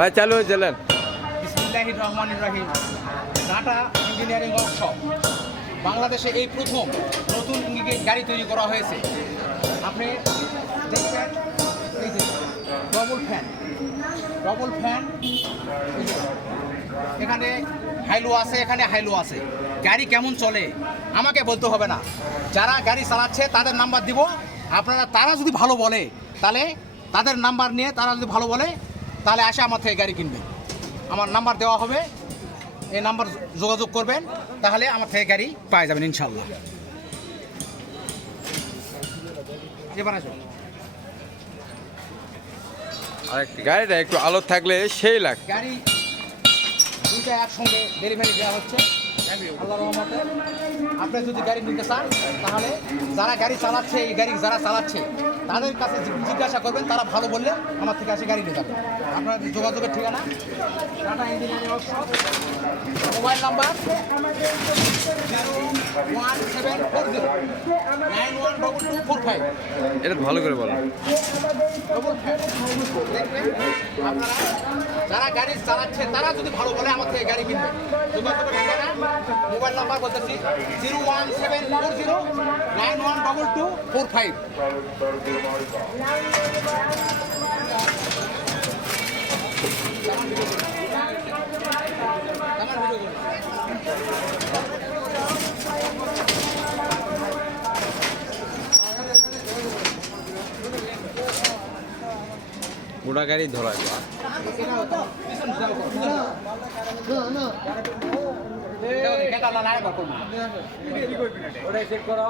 ভাই চালু হয়ে চলেন। বিসমিল্লাহির রহমানির রহিম। টাটা ইঞ্জিনিয়ারিং ওয়ার্কশপ বাংলাদেশে এই প্রথম নতুন গাড়ি তৈরি করা হয়েছে। আপনি দেখবেন এই যে ডবল ফ্যান এখানে হাইলো আছে। গাড়ি কেমন চলে আমাকে বলতে হবে না, যারা গাড়ি চালাচ্ছে তাদের নাম্বার দিব। তারা যদি ভালো বলে তাহলে তাদের নাম্বার নিয়ে তাহলে আসে আমার থেকে গাড়ি কিনবে। আমার নাম্বার দেওয়া হবে, এই নাম্বার যোগাযোগ করবেন, তাহলে আমার থেকে গাড়ি পাওয়া যাবেন ইনশাল্লাহ। এবার আসুন, আরেকটি গাড়িটা একটু আলো থাকলে সেই লাগে। গাড়ি দুইটা একসঙ্গে ডেলিভারি দেওয়া হচ্ছে আল্লাহর রহমতে। আপনি যদি গাড়ি নিতে চান তাহলে যারা গাড়ি চালাচ্ছে তাদের কাছে জিজ্ঞাসা করবেন, তারা ভালো বললে আমার থেকে আসে গাড়ি নিয়ে যাবেন। আপনার যোগাযোগের ঠিকানা tata engineering workshop, mobile number 01740912245। এটা ভালো করে বলো। আপনারা যারা গাড়ি চালাচ্ছে তারা যদি ভালো বলে আমার থেকে গাড়ি কিনবে। যোগাযোগের ঠিকানা মোবাইল নাম্বার বলতেছি 01740912245। গোটা গাড়ি ধরা ওটাই চেক করো।